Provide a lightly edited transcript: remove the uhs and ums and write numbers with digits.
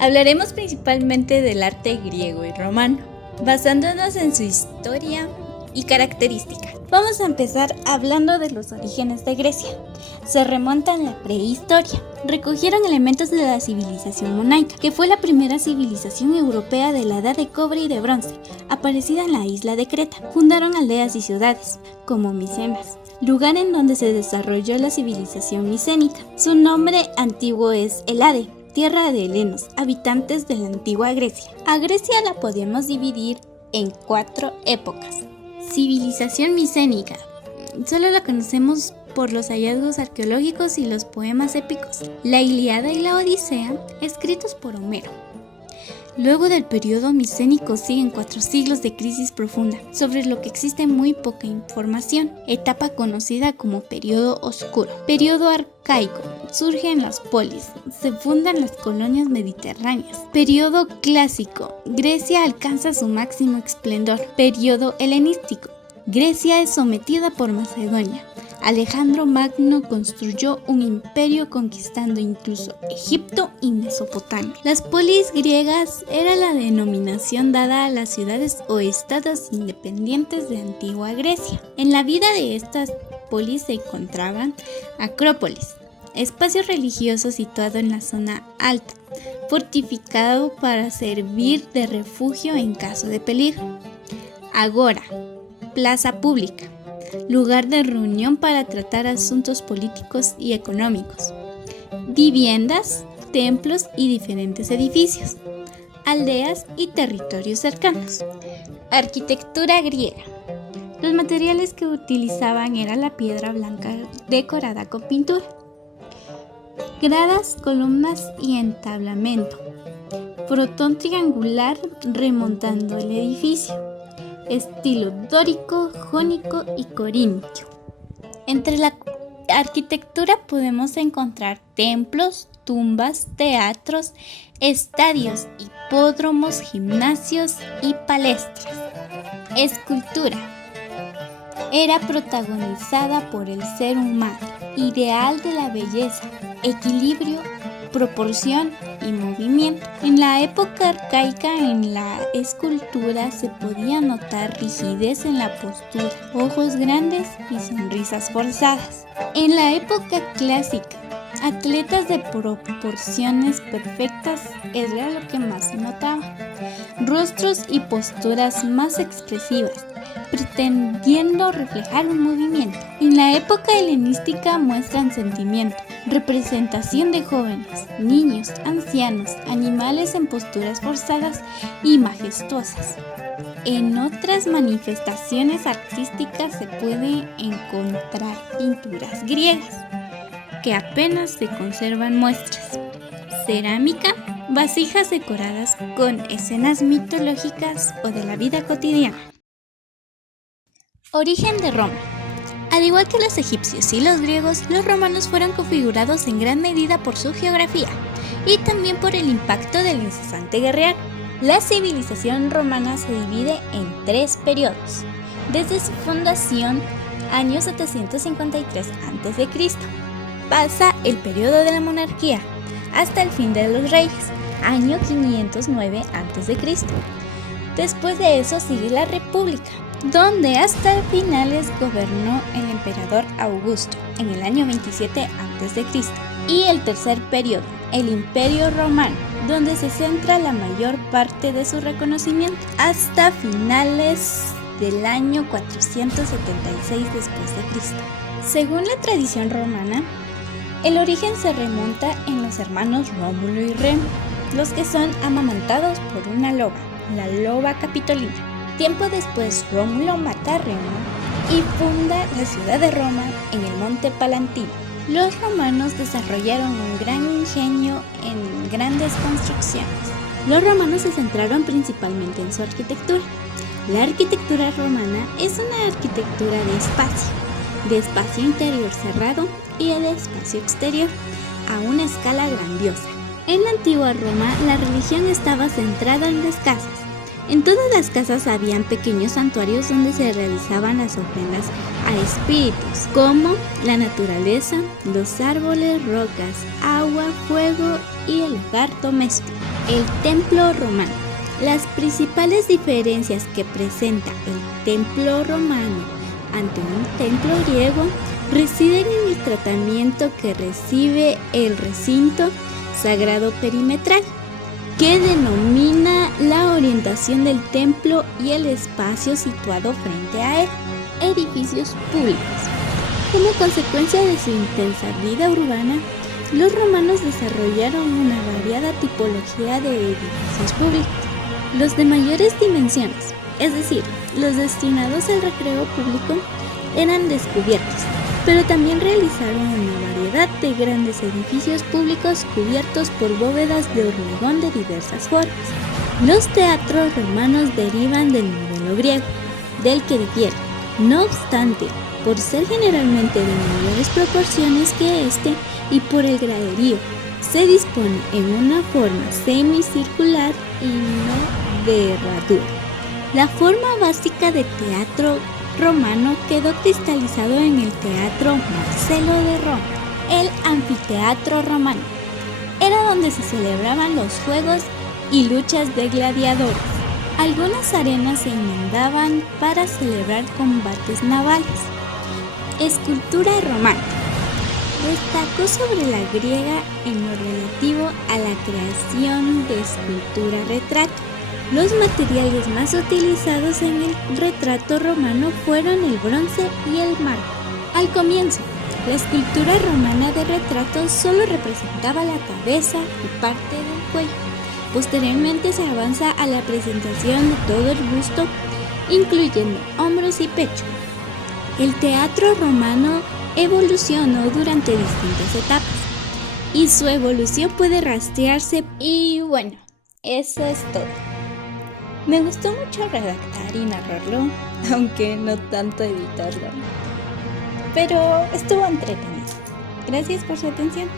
Hablaremos principalmente del arte griego y romano, basándonos en su historia y características. Vamos a empezar hablando de los orígenes de Grecia. Se remontan a la prehistoria. Recogieron elementos de la civilización minoica, que fue la primera civilización europea de la edad de cobre y de bronce, aparecida en la isla de Creta. Fundaron aldeas y ciudades, como Micenas, lugar en donde se desarrolló la civilización micénica. Su nombre antiguo es Elade, tierra de helenos, habitantes de la antigua Grecia. A Grecia la podemos dividir en 4 épocas. Civilización micénica. Solo la conocemos por los hallazgos arqueológicos y los poemas épicos. La Ilíada y la Odisea, escritos por Homero. Luego del periodo micénico siguen 4 siglos de crisis profunda, sobre lo que existe muy poca información. Etapa conocida como periodo oscuro. Periodo arcaico. Surgen las polis, se fundan las colonias mediterráneas. Periodo clásico. Grecia alcanza su máximo esplendor. Periodo helenístico. Grecia es sometida por Macedonia. Alejandro Magno construyó un imperio conquistando incluso Egipto y Mesopotamia. Las polis griegas era la denominación dada a las ciudades o estados independientes de antigua Grecia. En la vida de estas polis se encontraban Acrópolis, espacio religioso situado en la zona alta, fortificado para servir de refugio en caso de peligro. Agora, plaza pública, lugar de reunión para tratar asuntos políticos y económicos. Viviendas, templos y diferentes edificios. Aldeas y territorios cercanos. Arquitectura griega. Los materiales que utilizaban eran la piedra blanca decorada con pintura, gradas, columnas y entablamento. Frontón triangular remontando el edificio. Estilo dórico, jónico y corintio. Entre la arquitectura podemos encontrar templos, tumbas, teatros, estadios, hipódromos, gimnasios y palestras. Escultura. Era protagonizada por el ser humano, ideal de la belleza, equilibrio, proporción y movimiento. En la época arcaica en la escultura se podía notar rigidez en la postura, ojos grandes y sonrisas forzadas. En la época clásica, atletas de proporciones perfectas era lo que más se notaba. Rostros y posturas más expresivas, pretendiendo reflejar un movimiento. En la época helenística muestran sentimiento, representación de jóvenes, niños, ancianos, animales en posturas forzadas y majestuosas. En otras manifestaciones artísticas se puede encontrar pinturas griegas, que apenas se conservan muestras. Cerámica, vasijas decoradas con escenas mitológicas o de la vida cotidiana. Origen de Roma. Al igual que los egipcios y los griegos, los romanos fueron configurados en gran medida por su geografía y también por el impacto del incesante guerrear. La civilización romana se divide en 3 periodos. Desde su fundación, año 753 a.C., pasa el periodo de la monarquía, hasta el fin de los reyes, año 509 a.C. Después de eso sigue la república, donde hasta finales gobernó el emperador Augusto en el año 27 a.C. Y el tercer periodo, el imperio romano, donde se centra la mayor parte de su reconocimiento, hasta finales del año 476 después de Cristo. Según la tradición romana, el origen se remonta en los hermanos Rómulo y Remo, los que son amamantados por una loba, la loba Capitolina. Tiempo después, Rómulo mata a Remo y funda la ciudad de Roma en el monte Palatino. Los romanos desarrollaron un gran ingenio en grandes construcciones. Los romanos se centraron principalmente en su arquitectura. La arquitectura romana es una arquitectura de espacio interior cerrado y de espacio exterior, a una escala grandiosa. En la antigua Roma, la religión estaba centrada en las casas. En todas las casas habían pequeños santuarios donde se realizaban las ofrendas a espíritus, como la naturaleza, los árboles, rocas, agua, fuego y el hogar doméstico. El templo romano. Las principales diferencias que presenta el templo romano ante un templo griego residen en el tratamiento que recibe el recinto sagrado perimetral, que denomina la orientación del templo y el espacio situado frente a él. Edificios públicos. Como consecuencia de su intensa vida urbana, los romanos desarrollaron una variada tipología de edificios públicos. Los de mayores dimensiones, es decir, los destinados al recreo público, eran descubiertos, pero también realizaron una variedad de grandes edificios públicos cubiertos por bóvedas de hormigón de diversas formas. Los teatros romanos derivan del modelo griego, del que difieren. No obstante, por ser generalmente de mayores proporciones que este y por el graderío, se dispone en una forma semicircular y no de herradura. La forma básica de teatro romano quedó cristalizado en el Teatro Marcelo de Roma. El anfiteatro romano era donde se celebraban los juegos y luchas de gladiadores. Algunas arenas se inundaban para celebrar combates navales. Escultura romana. Destacó sobre la griega en lo relativo a la creación de escultura retrato. Los materiales más utilizados en el retrato romano fueron el bronce y el mármol. Al comienzo, la escultura romana de retrato solo representaba la cabeza y parte del cuello. Posteriormente se avanza a la presentación de todo el busto, incluyendo hombros y pecho. El teatro romano evolucionó durante distintas etapas y su evolución puede rastrearse. Y bueno, eso es todo. Me gustó mucho redactar y narrarlo, aunque no tanto editarlo. Pero estuvo entretenido. Gracias por su atención.